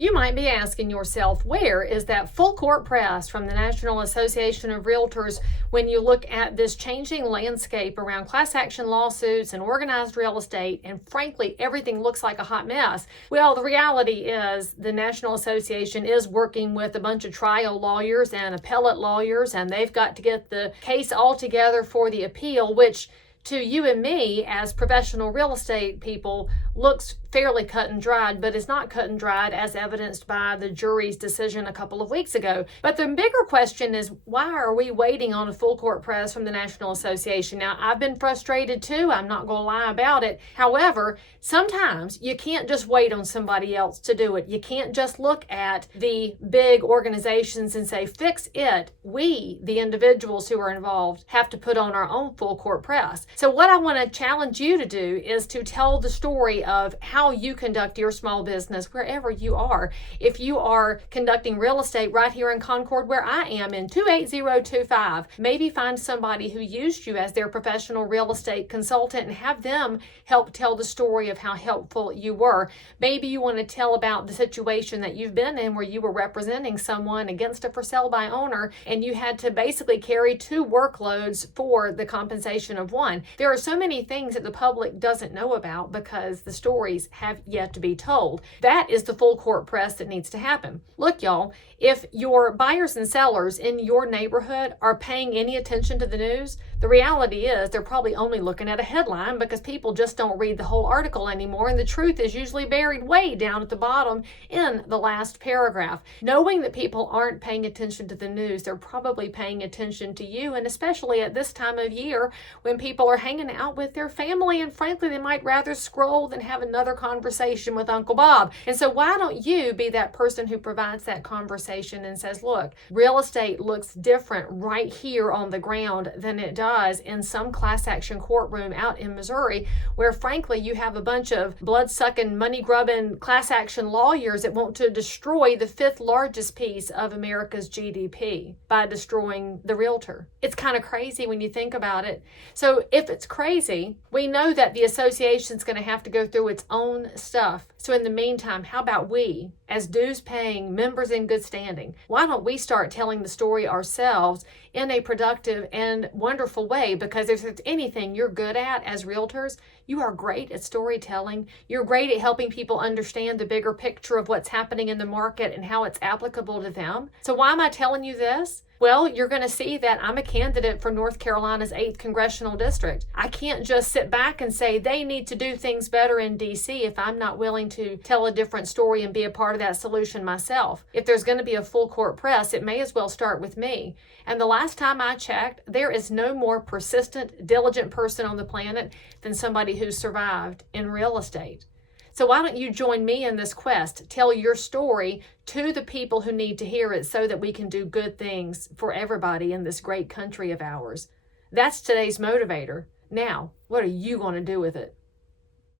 You might be asking yourself, where is that full court press from the National Association of Realtors when you look at this changing landscape around class action lawsuits and organized real estate, and frankly, everything looks like a hot mess? Well, the reality is the National Association is working with a bunch of trial lawyers and appellate lawyers, and they've got to get the case all together for the appeal, which to you and me as professional real estate people looks fairly cut and dried, but is not cut and dried as evidenced by the jury's decision a couple of weeks ago. But the bigger question is, why are we waiting on a full court press from the National Association? Now, I've been frustrated too. I'm not going to lie about it. However, sometimes you can't just wait on somebody else to do it. You can't just look at the big organizations and say, fix it. We, the individuals who are involved, have to put on our own full court press. So what I want to challenge you to do is to tell the story of how you conduct your small business wherever you are. If you are conducting real estate right here in Concord, where I am in 28025, maybe find somebody who used you as their professional real estate consultant and have them help tell the story of how helpful you were. Maybe you want to tell about the situation that you've been in where you were representing someone against a for sale by owner and you had to basically carry two workloads for the compensation of one. There are so many things that the public doesn't know about because the stories have yet to be told. That is the full court press that needs to happen. Look, y'all, if your buyers and sellers in your neighborhood are paying any attention to the news, the reality is they're probably only looking at a headline because people just don't read the whole article anymore, and the truth is usually buried way down at the bottom in the last paragraph. Knowing that people aren't paying attention to the news, they're probably paying attention to you, and especially at this time of year when people are hanging out with their family, and frankly, they might rather scroll than have another conversation with Uncle Bob. And so why don't you be that person who provides that conversation and says, look, real estate looks different right here on the ground than it does in some class action courtroom out in Missouri, where frankly, you have a bunch of blood-sucking, money-grubbing class action lawyers that want to destroy the fifth largest piece of America's GDP by destroying the realtor. It's kind of crazy when you think about it. So if it's crazy, we know that the association's going to have to go through its own stuff. So in the meantime, how about we, as dues-paying members in good standing, why don't we start telling the story ourselves in a productive and wonderful way? Because if there's anything you're good at as realtors, you are great at storytelling. You're great at helping people understand the bigger picture of what's happening in the market and how it's applicable to them. So why am I telling you this? Well, you're going to see that I'm a candidate for North Carolina's 8th congressional district. I can't just sit back and say they need to do things better in D.C. if I'm not willing to tell a different story and be a part of that solution myself. If there's going to be a full court press, it may as well start with me. And the last time I checked, there is no more persistent, diligent person on the planet than somebody who survived in real estate. So why don't you join me in this quest? Tell your story to the people who need to hear it so that we can do good things for everybody in this great country of ours. That's today's motivator. Now, what are you going to do with it?